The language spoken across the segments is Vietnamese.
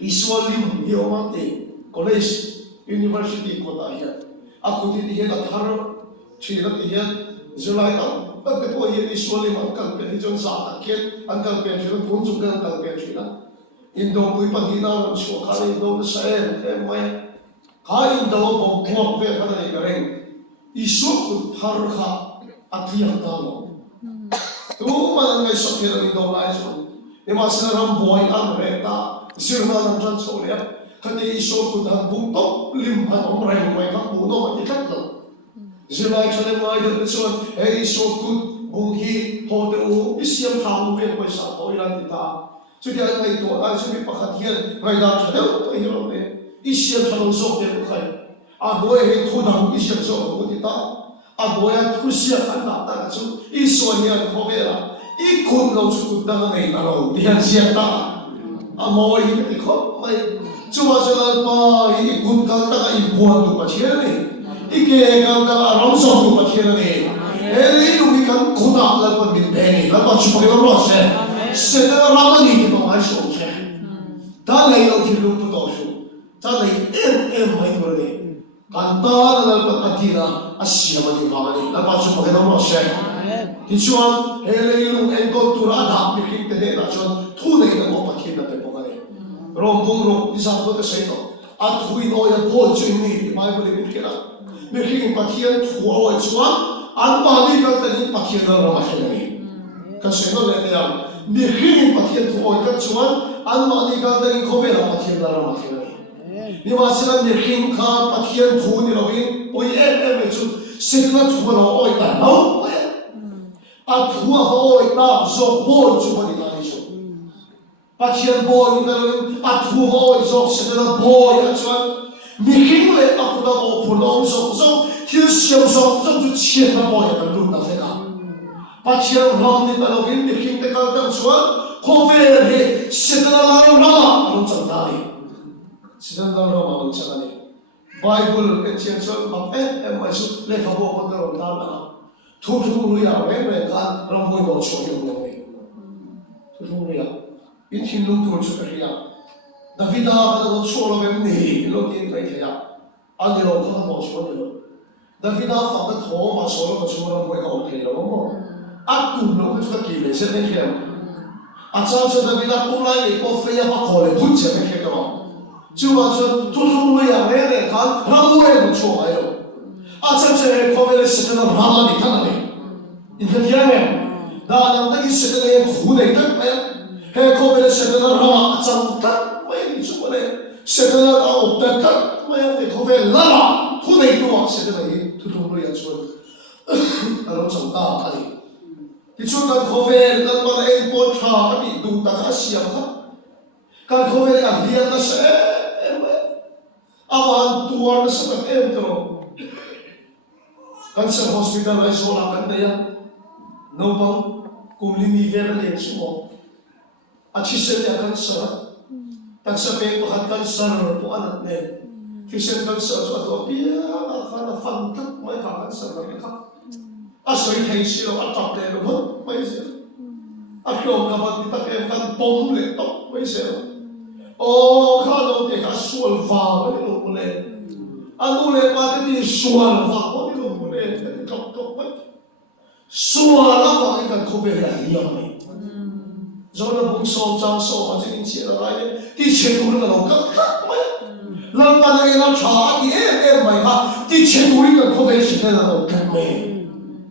Iswalim Yomante College University Kota here. Aku di here at Harrow, China here, July up, but before here Iswalim Uncle Pension Sataket, Uncle Pension, Punzuka, Uncle Pension. Indo Pipahina, Shokari, Dom Saem, and my high dog of Pop Pepper. Isuk Harha at Yantano. Two man may suffer in the lives. They must have boy and Reta. Sirna ng Transolia, kati iso ko ng buntok, limpan ang maraming may kapuno, matikatlo. Sila ay sa limay ng Transolia, iso ko bunghi, hodo, isyam hamukin ko sa ako, ilan kita. So di ay may ito, ay sabi pakatiyan, may dami siya, ay hirap eh, isyam sa lusok niya ko kayo. Ako ay tunang isyam sa ako kita. Ako ay kusya anak na so, iso niya ko pera. Ikot lang sukod na ngay taro, diyan siya ta. Amoy ikot may cuma jalan pa ikut kalta ibuan tu pacian ni ike kalta aronsong tu pacian ni eli lumikan kuda lapan binteni lapan cuma kita rose sedang ramai kita masuk je tak lagi orang tidur tu tahu tak lagi mai tu ni kanta lapan patira asyik mati kawani lapan cuma kita rose Dicuan eli lu engkau turada bikin tene nacuan tu ni kita mau pakai nanti pokoknya. Rombong rom di sana tu saya tu. Atuin orang bocor ni, mai boleh bikin lah. Bikin pakai tu awal cuan, anpani kan tadi pakai dalam macam ni. Kasih tu ni yang bikin pakai tu awal cuan, anpani kan tadi kau bela pakai dalam macam ni. Ni masalah bikin kan pakai tu ni lagi, boleh macam segala tu kalau awal tak tahu. Atua hoi na zo boy cuma di tadi so. Pasien boy ni kalau atua hoi zo sedang boy acuan. Mikir le aku dah mau pulang so, dia siap so tu cian na boy kan tu nak saya. Pasien ram ni kalau mikir tekal tak acuan, kau he sedang lalu rama tu cakap sedang lalu rama tu cakap Bible kecil so, masuk le kau bawa orang 투중루야 왜가 럼보이 너 초용로에 투중루야 인팀룸 돌출이야 나비다 하는 초로 뱀니 이렇게 이렇게야 안으로 가는 거 좋아요 나비다 파가 더 마셔로 저런 거가 어떻게요 뭐 악군로 그저 길에서 내게 아차저 나비다 꿀라이 꼬페야 바코레 붙여 내게 지와서 투중루야 왜가 럼보이 너 좋아요 아차제 코벨의 시대는 라마니 타나네. 인터디아네. 나 남자기 시대에 구내 있다면 해 코벨의 시대는 라마 아차부터 왜 이쪽에 시대는 없다. 왜 코벨 라마 구내 있고 시대는 두루루야 주. 알아 정다 아니. 이쪽은 코벨 라마의 인포차 아니 누다가 시야가. 그 코벨이 아니야나 세. 아마 두어는 서가 엠도 Cancer hospital ay sola kan ya no bang kumlimi vera le sumo at sisel ya cancer tan sa pe ko cancer po anak ne kisel cancer so to pia kana fantak mai ka cancer ne ka asoy thai silo at tap le mo mai se akyo ka ba ta ke kan pom le to mai se o ka no ke ka sual va le no le anu le pa te sual va suara apa ikan kobe lagi yang Zona bung som jang som aja inci lagi di cenduri kalau kak lampan lagi nak cah di mai ha di cenduri kan kobe sih kalau kak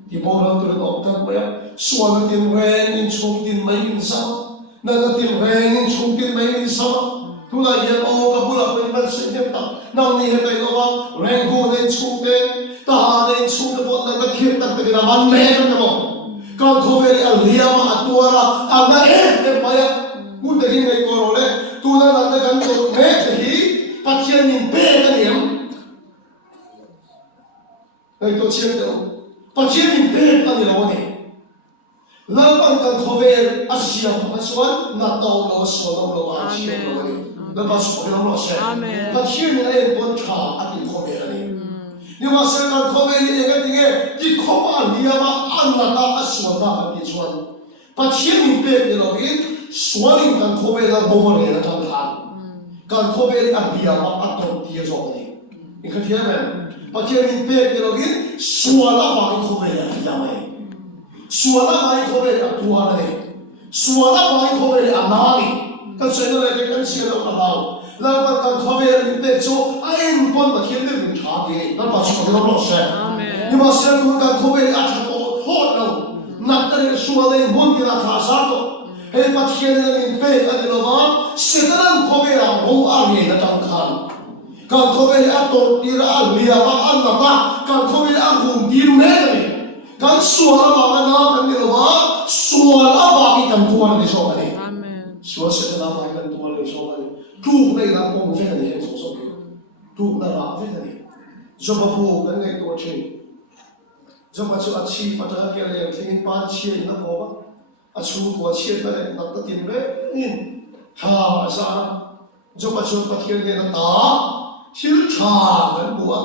di bawah tu kalau kak suara tin ren chung tin main sama nana tin ren chung tin main sama tu lah yang kabula pengen senyap tak nang ni hebat orang ren nen chung tin tahanin chung na na nakita kita naman meron mo kan koveri aliyama atuara amahe maya mudari ngay korole tuna natagan ko mehi patyan nin peta niyam ngay to chiyento patyan nin peta niyam lapan kan koveri asiyam aswan nataw na aswan ang lawan asiyam lawan napasok ng asiyam patyan nin ay boncha ating koveri ni masakan koveri yang ketiga di koma liyama anata aswanda di chuan patien min pe ni login swelling kan khobe la bomore la tan khan kan khobe a bia ma aton tie zo ni ikhathia men pathian in pe ke login swala ma khobe la ya mai swala ma khobe a tuwa ne swala ma khobe a nani kan seno la ke kan sia lo na lao la kan khobe in pe cho ai in pon pathian de min tha ke na pa chu ko lo se amen ni ma se ko kan khobe a tha ko hot lo nat ta swala in mun ki la tha sa to he pathian in pe a de lo ma setan khobe a ho a ni na tan khan kan khobe a to tira a lia ba an na ba kan khobe a hum dir me ni kan swala ba na kan ni lo ma swala ba ki kan tuwa ni so ni amen swala se na ba kan tuwa ni so ni tu nei na ko ve ni he so so tu na ra ve ni zo ba pu kan nei to chen zo ba chu a chi pa ta ke le thing pa chi na ko ba a chu ko chi ta le na ta tin re in ha sa zo ba chu pa thil ne na ta thil tha kan bu a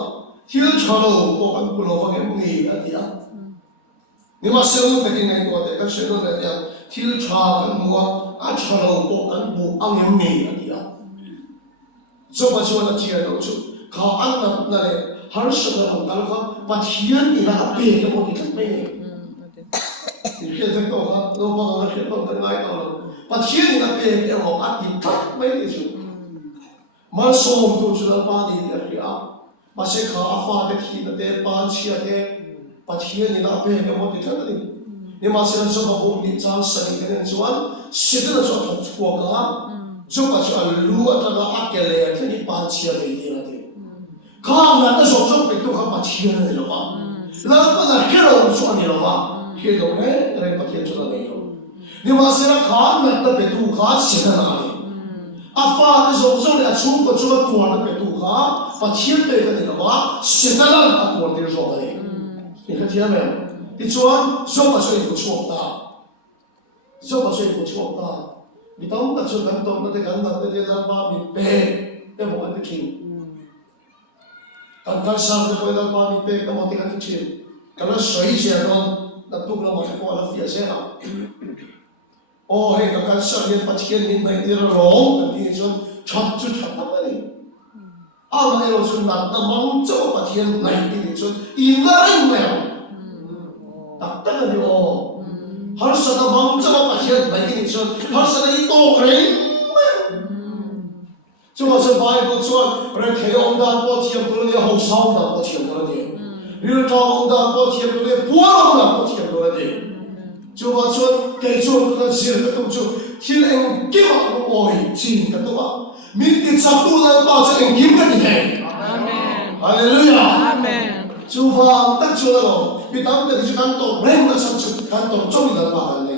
thil tha lo ko kan bu lo fa ke mu ni a ti a ni ma se lo pe ki nei to te ka se lo ne ya thil tha kan bu a tha lo ko kan bu ang yam ni a ti a zo ba chu na ti a lo chu ka an na le har sa na ang dal ka pathian ni na pe ke mo ni kan pe ni hiện thực tổ hợp nó vào nó hiện không cần ai tổ pathian ni na pe ke mo a ti ka mai ni chu ma so tu chu na pa ni ni a ma se kha a fa de khi na de pa chia de pathian ni na pe ke mo ti kan ni ni ma se na so ba bo ni chang sa ni kan chuan se de so thok chu ka zo ba chu a lu a ta ga a ke le ke ni pa chia de ni na de ka na ta so so pe tu ka pathian ni lo ba la pa na ke lo so ni lo ba ke lo ne re pathian chu na ni lo ni ma se na ka na ta pe tu ka se na na ni a fa de so so le a chu ko chu tu na pe tu ka pathian pe ka ni lo ba se na na a tu de so ni ni ka tia me ti chuan so ba so ku chu ta so ba so ku chu ta ni tong ta chu kan to na te kan na te la ba mi pe te mo an ti kan sa de ko la ba mi pe ka mo ti kan ti kan soi se no na tu la ma ko la fia se ha o he ka kan sa ni pathian ni mai ti ro kan ti chuan chhat chu chhat ta ni a ma ero chu na na mong cho pathian mai ti chuan in la ren me tak ta ni o har sa na mong cho pathian mai ti chuan har sa na i to ren就好像 Bible 说，人开红灯过天不能好少的过天不能的，人照红灯过天不能波浪的过天不能的，就好像给做那些个动作，天人给我爱情的对吧？明天差不多能把这人给个你看，哈利路亚，就话得着了，比当得就感动，人的上去感动，终于能把人嘞，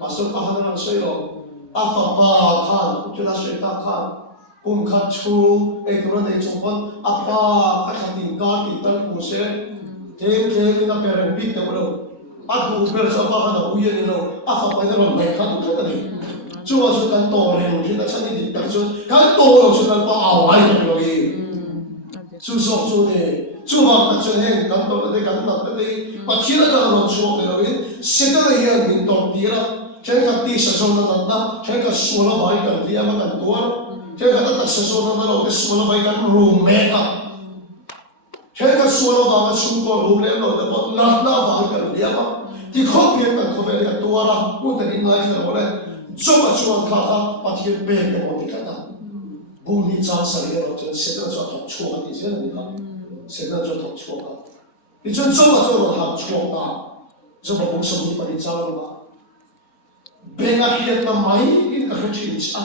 把手把他那水了，阿法巴看，就那水大看。cùng khát chú ấy tụi nó để trong con apa khát tình cảm tình tân của sẽ thêm thêm nó bèn biết được đâu áp dụng bèn sao ba cái đầu yên đâu áp phải cái nào này khát cũng cái này chú vào chú cần tổ này chúng ta chắc đi đặt chú cái tổ rồi chú cần bao ảo ai được rồi chú sọc chú này chú vào đặt chú này cần tổ cái cần đặt cái mà khi nó ra nó chú cái rồi sẽ cái này hiện mình tổ đi ra cái tí sử dụng nó đặt đó cái số nó bài cần thì mà cần tổ cái cái đó sử dụng nó là cái số nó phải cần roommate à cái số nó vào chung có roommate nó là một nát nó phải cần đi mà thì không biết là có phải là tua ra cũng tại vì này là vậy cho mà cho khá khá bắt hiện về cái vấn đề đó bùn đi trang sử dụng nó cho sẽ cho thọc chua thì sẽ là gì đó sẽ cho thọc chua đó thì cho mà cho nó thọc chua đó cho mà bùn sống đi bắt đi trang mà bên kia là máy cái chuyện à